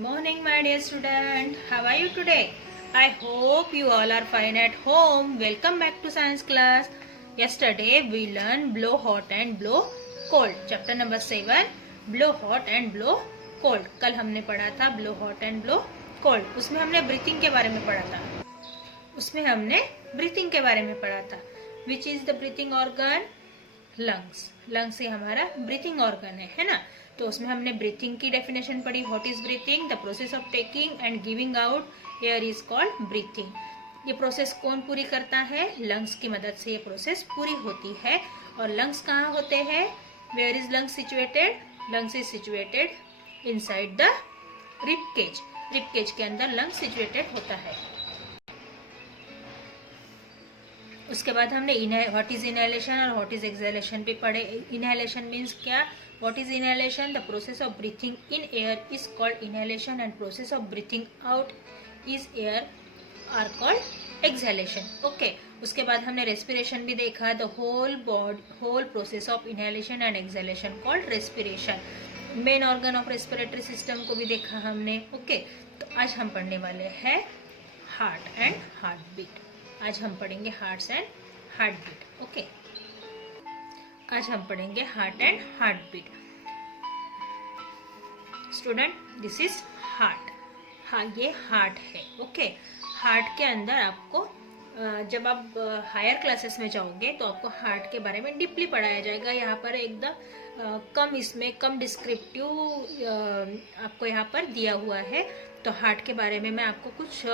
morning, my dear student. How are you today? I hope you all are fine at home. Welcome back to science class. Yesterday we learned blow hot and blow cold. Chapter number 7, blow hot and blow cold. कल हमने पढ़ा था blow hot and blow cold. उसमें हमने breathing के बारे में पढ़ा था. Which is the breathing organ? Lungs ही हमारा ब्रीथिंग ऑर्गन है ना. तो उसमें हमने ब्रीथिंग की डेफिनेशन पढ़ी. What is breathing? The process of taking and giving out air is called breathing. ये प्रोसेस कौन पूरी करता है? लंग्स की मदद से ये प्रोसेस पूरी होती है. और लंग्स कहाँ होते हैं? Where is lungs situated? Lungs is situated inside the rib cage. Rib cage के अंदर लंग्स सिचुएटेड होता है. उसके बाद हमने व्हाट इज इनहेलेशन और व्हाट इज एक्सहेलेशन भी पढ़े. इनहेलेशन मीन्स क्या? What is inhalation? The process of breathing in air is called inhalation and process of breathing out is air are called exhalation. Okay. उसके बाद हमने respiration भी देखा. The whole process of inhalation and exhalation called respiration. Main organ of respiratory system को भी देखा हमने. Okay. तो आज हम पढ़ने वाले हैं हार्ट एंड हार्ट बीट. आज हम पढ़ेंगे hearts and heart beat. Okay. आज हम पढ़ेंगे heart and heart beat. Student, this is heart. हाँ, ये हार्ट है. ओके. हार्ट के अंदर आपको जब आप हायर क्लासेस में जाओगे तो आपको हार्ट के बारे में डीपली पढ़ाया जाएगा. यहाँ पर एकदम कम डिस्क्रिप्टिव आपको यहाँ पर दिया हुआ है. तो हार्ट के बारे में मैं आपको कुछ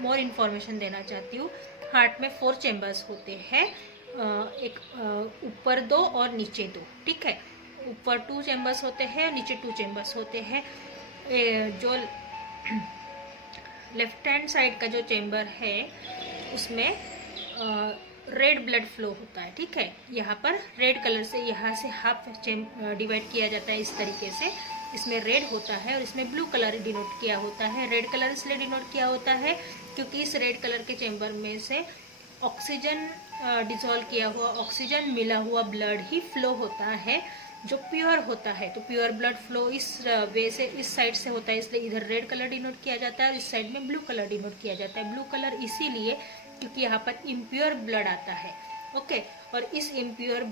मोर इन्फॉर्मेशन देना चाहती हूँ. हार्ट में 4 चेम्बर्स होते हैं. एक ऊपर 2 और नीचे 2. ठीक है. ऊपर 2 चेम्बर्स होते हैं और नीचे 2 चेम्बर्स होते हैं. जो लेफ्ट हैंड साइड का जो चेम्बर है उसमें रेड ब्लड फ्लो होता है. ठीक है. यहाँ पर रेड कलर से यहाँ से हाफ डिवाइड किया जाता है इस तरीके से. इसमें रेड होता है और इसमें ब्लू कलर डिनोट किया होता है. रेड कलर इसलिए डिनोट किया होता है क्योंकि इस रेड कलर के चेम्बर में से ऑक्सीजन डिसॉल्व किया हुआ, ऑक्सीजन मिला हुआ ब्लड ही फ्लो होता है जो प्योर होता है. तो प्योर ब्लड फ्लो इस वे से इस साइड से होता है, इसलिए इधर रेड कलर डिनोट किया जाता है और इस साइड में ब्लू कलर डिनोट किया जाता है. ब्लू कलर इसीलिए क्योंकि यहाँ पर इम्प्योर ब्लड आता है. ओके. और इस इम्प्योर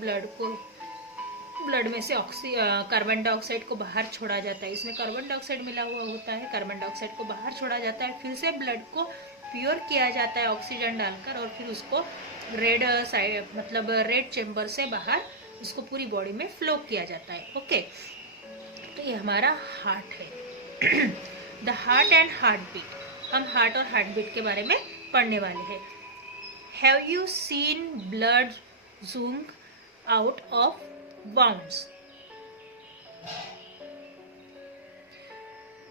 ब्लड में से कार्बन डाइऑक्साइड को बाहर छोड़ा जाता है. इसमें कार्बन डाइऑक्साइड मिला हुआ होता है. कार्बन डाइऑक्साइड को बाहर छोड़ा जाता है. फिर से ब्लड को प्योर किया जाता है ऑक्सीजन डालकर और फिर उसको रेड साइड मतलब रेड चेम्बर से बाहर उसको पूरी बॉडी में फ्लो किया जाता है. ओके. तो ये हमारा हार्ट है. The heart and heart beat. हम हार्ट और हार्ट बीट के बारे में पढ़ने वाले हैं. Have you seen blood zoom out of wounds?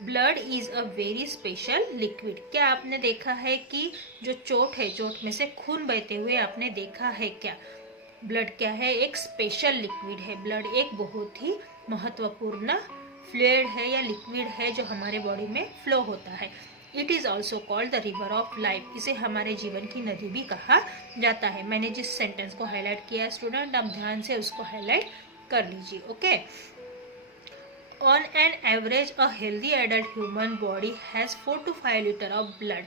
Blood is a very special liquid. क्या आपने देखा है कि जो चोट है, चोट में से खून बहते हुए आपने देखा है क्या? ब्लड क्या है? एक स्पेशल लिक्विड है. ब्लड एक बहुत ही महत्वपूर्ण फ्लूइड है या लिक्विड है जो हमारे बॉडी में फ्लो होता है. It is also called the river of life. इसे हमारे जीवन की नदी भी कहा जाता है. मैंने जिस सेंटेंस को हाईलाइट किया है स्टूडेंट, आप ध्यान से उसको हाईलाइट कर लीजिए. Okay. On an average a healthy adult human body has 4 to 5 litre of blood.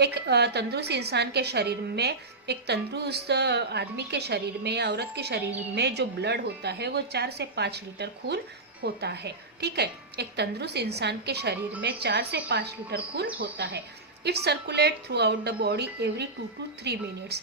एक तंदुरुस्त इंसान के शरीर में, एक तंदुरुस्त आदमी के शरीर में या औरत के शरीर में जो ब्लड होता है वो 4 से 5 लीटर खून होता है. ठीक है. एक तंदुरुस्त इंसान के शरीर में 4 से 5 लीटर खून होता है. It circulate through out the body every 2 to 3 minutes.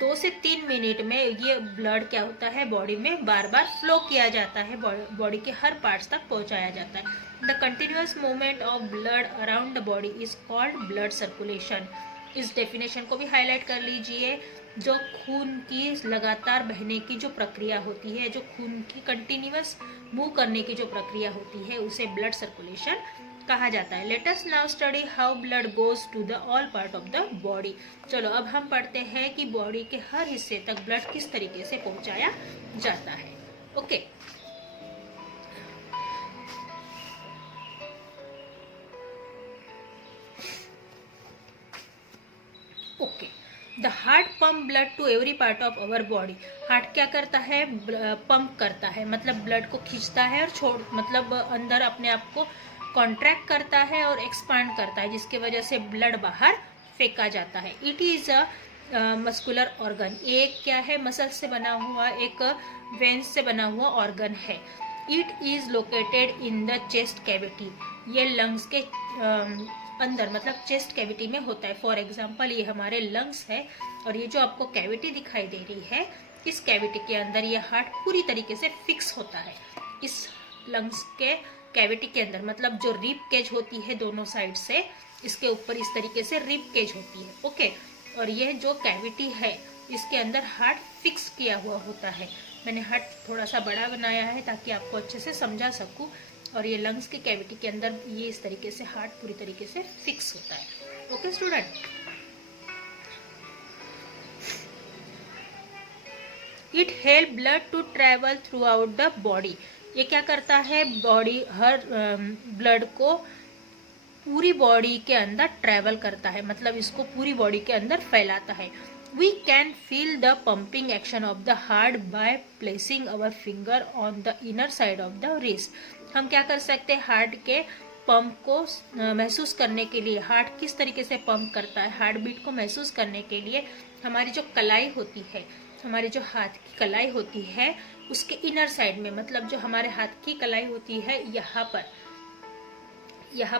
2 से 3 मिनट में ये ब्लड क्या होता है, बॉडी में बार बार फ्लो किया जाता है. बॉडी के हर पार्ट्स तक पहुंचाया जाता है. The continuous movement of blood around the body is called blood circulation. इस डेफिनेशन को भी हाईलाइट कर लीजिए. जो खून की लगातार बहने की जो प्रक्रिया होती है, जो खून की कंटिन्यूअस मूव करने की जो प्रक्रिया होती है, उसे ब्लड सर्कुलेशन कहा जाता है. Let us now study how blood goes to the all part of the body. चलो अब हम पढ़ते हैं कि बॉडी के हर हिस्से तक ब्लड किस तरीके से पहुंचाया जाता है. Okay. Okay. The heart pump blood to every part of our body. Heart क्या करता है? पंप करता है, मतलब ब्लड को खींचता है और मतलब अंदर अपने आप को कॉन्ट्रैक्ट करता है और एक्सपांड करता है, जिसके वजह से ब्लड बाहर फेंका जाता है। It is a muscular organ. एक क्या है? मसल से बना हुआ, एक वेन्स से बना हुआ ऑर्गन है। It is located in the chest cavity. ये लंग्स के अंदर, मतलब चेस्ट कैविटी में होता है। फॉर एग्जाम्पल ये हमारे लंग्स है और ये जो आपको कैविटी दिखाई दे रही है, इस कैविटी के अंदर ये हार्ट पूरी तरीके से फिक्स होता है। इस लंग्स के कैविटी के अंदर, मतलब जो रिब केज होती है दोनों साइड से, इसके ऊपर इस तरीके से रिब केज होती है। ओके, और ये जो कैविटी है इसके अंदर हार्ट फिक्स किया हुआ होता है। मैंने हार्ट थोड़ा सा बड़ा बनाया है ताकि आपको अच्छे से समझा सकूं। और ये लंग्स की कैविटी के अंदर ये इस तरीके से हार्ट पूरी तरीके से फिक्स होता है। Okay student, it help blood to travel throughout the body. ये क्या करता है? बॉडी, हर ब्लड को पूरी बॉडी के अंदर ट्रेवल करता है, मतलब इसको पूरी बॉडी के अंदर फैलाता है। We can feel the pumping action of the heart by placing our finger on the inner side of the wrist. हम क्या कर सकते हैं? हार्ट के पंप को महसूस करने के लिए, हार्ट किस तरीके से पंप करता है, हार्ट बीट को महसूस करने के लिए हमारी जो कलाई होती है, हमारी जो हाथ की कलाई होती है, उसके इनर साइड में, मतलब जो हमारे हाथ की कलाई होती है, यहाँ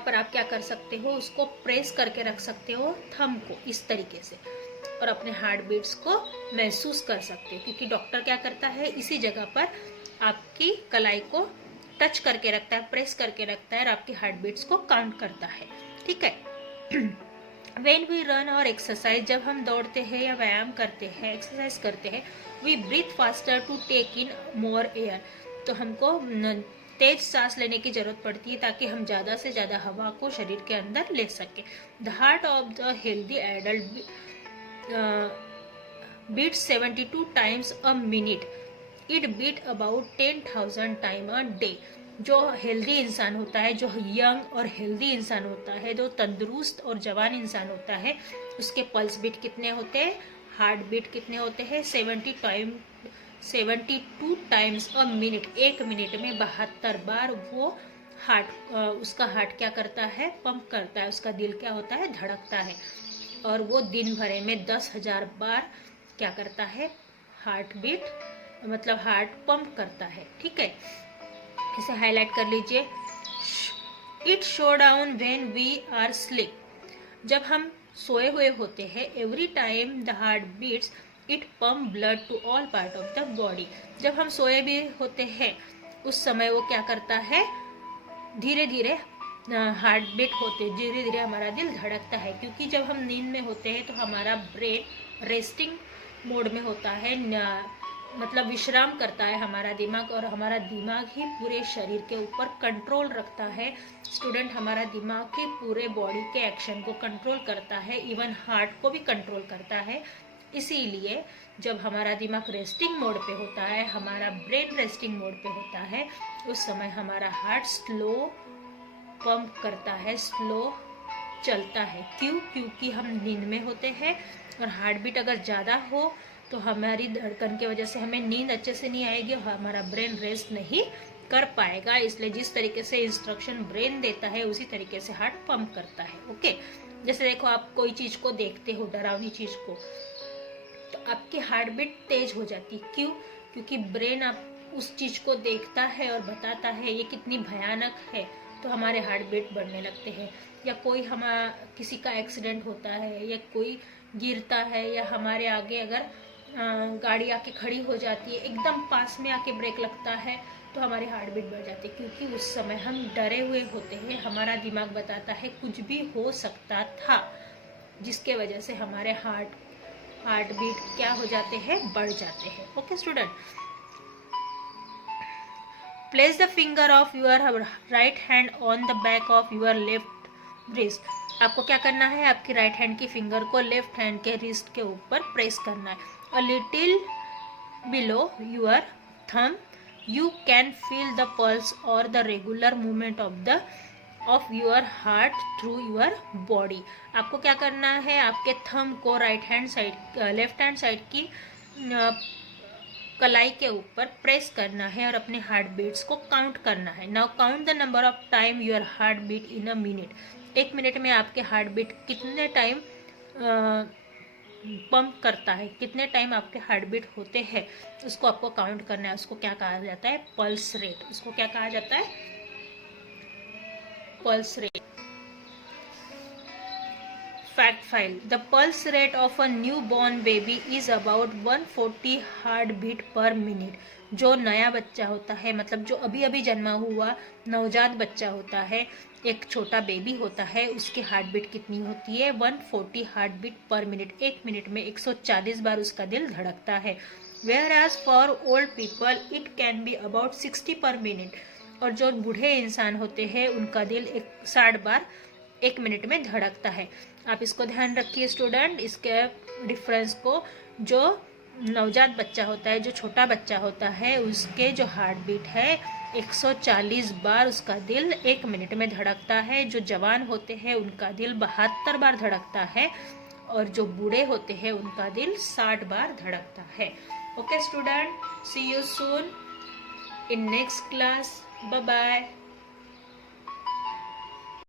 पर आप क्या कर सकते हो? उसको प्रेस करके रख सकते हो थंब को इस तरीके से, और अपने हार्ट बीट्स को महसूस कर सकते हो। क्योंकि डॉक्टर क्या करता है? इसी जगह पर आपकी कलाई को टच करके रखता है, प्रेस करके रखता है और आपकी हार्ट बीट्स को काउंट करता है। ठीक है। When we run और एक्सरसाइज, जब हम दौड़ते हैं या व्यायाम करते हैं, एक्सरसाइज करते हैं, we breathe faster to take in more air। तो हमको तेज सांस लेने की जरूरत पड़ती है ताकि हम ज्यादा से ज्यादा हवा को शरीर के अंदर ले सके। The heart of the healthy adult beats 72 times a minute. It beat about 10,000 times a day. जो हेल्दी इंसान होता है, जो यंग और हेल्दी इंसान होता है, जो तंदुरुस्त और जवान इंसान होता है, उसके पल्स बीट कितने होते हैं? हार्ट बीट कितने होते हैं? 72 टाइम्स अ मिनट। एक मिनट में 72 बार वो उसका हार्ट क्या करता है? पंप करता है। उसका दिल क्या होता है? धड़कता है। और वो दिन भरे में 10,000 बार क्या करता है? हार्ट बीट, मतलब हार्ट पंप करता है। ठीक है, इसे हाईलाइट कर लीजिए। It slow down when we are sleep. जब हम सोए हुए होते हैं, every time the heart beats it pump blood to all part of the body. जब हम सोए भी होते हैं उस समय वो क्या करता है? धीरे धीरे हार्ट बीट होते, धीरे धीरे हमारा दिल धड़कता है। क्योंकि जब हम नींद में होते हैं तो हमारा ब्रेन रेस्टिंग मोड में होता है, मतलब विश्राम करता है हमारा दिमाग, और हमारा दिमाग ही पूरे शरीर के ऊपर कंट्रोल रखता है। स्टूडेंट, हमारा दिमाग ही पूरे बॉडी के एक्शन को कंट्रोल करता है, इवन हार्ट को भी कंट्रोल करता है। इसीलिए जब हमारा दिमाग रेस्टिंग मोड पे होता है, हमारा ब्रेन रेस्टिंग मोड पे होता है, उस समय हमारा हार्ट स्लो पंप करता है, स्लो चलता है। क्यों? क्योंकि हम नींद में होते हैं और हार्ट बीट अगर ज़्यादा हो तो हमारी धड़कन की वजह से हमें नींद अच्छे से नहीं आएगी और हमारा ब्रेन रेस्ट नहीं कर पाएगा। इसलिए जिस तरीके से इंस्ट्रक्शन ब्रेन देता है उसी तरीके से हार्ट पंप करता है। ओके, जैसे देखो, आप कोई चीज़ को देखते हो, डरावनी चीज़ को, तो आपकी हार्ट बीट तेज हो जाती है। क्यों? क्योंकि ब्रेन आप उस चीज़ को देखता है और बताता है ये कितनी भयानक है, तो हमारे हार्ट बीट बढ़ने लगते हैं। या कोई किसी का एक्सीडेंट होता है, या कोई गिरता है, या हमारे आगे अगर गाड़ी आके खड़ी हो जाती है, एकदम पास में आके ब्रेक लगता है, तो हमारी हार्ट बीट बढ़ जाती है। क्योंकि उस समय हम डरे हुए होते हैं, हमारा दिमाग बताता है कुछ भी हो सकता था, जिसके वजह से हमारे हार्ट बीट क्या हो जाते हैं? बढ़ जाते हैं। Okay student, place the finger of your right hand on the back of your left wrist. आपको क्या करना है? आपकी राइट हैंड की फिंगर को लेफ्ट हैंड के रिस्ट के ऊपर प्रेस करना है। A little below your thumb you can feel the pulse और the regular movement of the of your heart through your body. आपको क्या करना है, आपके थंब को right hand side, left hand side की कलाई के ऊपर प्रेस करना है और अपने हार्ट बीट्स को काउंट करना है। Now count the number of time your heart beat in a minute. 1 minute में आपके हार्ट बीट कितने टाइम पंप करता है, कितने टाइम आपके हार्ट बीट होते हैं, उसको आपको काउंट करना है। उसको क्या कहा जाता है, पल्स रेट। उसको क्या कहा जाता है, pulse rate. Fact file: the pulse rate of a newborn baby is about 140 heartbeat per minute. जो नया बच्चा होता है, मतलब जो अभी अभी जन्मा हुआ नवजात बच्चा होता है, एक छोटा बेबी होता है, उसकी हार्ट बीट कितनी होती है, 140 heart beat per minute. 1 minute में 140 बार उसका दिल धड़कता है। Whereas for old people it can be about 60 per minute. और जो बूढ़े इंसान होते हैं उनका दिल 60 बार 1 मिनट में धड़कता है। आप इसको ध्यान रखिए स्टूडेंट, इसके डिफरेंस को। जो नवजात बच्चा होता है, जो छोटा बच्चा होता है, उसके जो हार्ट बीट है 140 बार उसका दिल 1 मिनट में धड़कता है। जो जवान होते हैं उनका दिल 72 बार धड़कता है और जो बूढ़े होते हैं उनका दिल 60 बार धड़कता है। Okay student, see you soon in next class. Bye bye.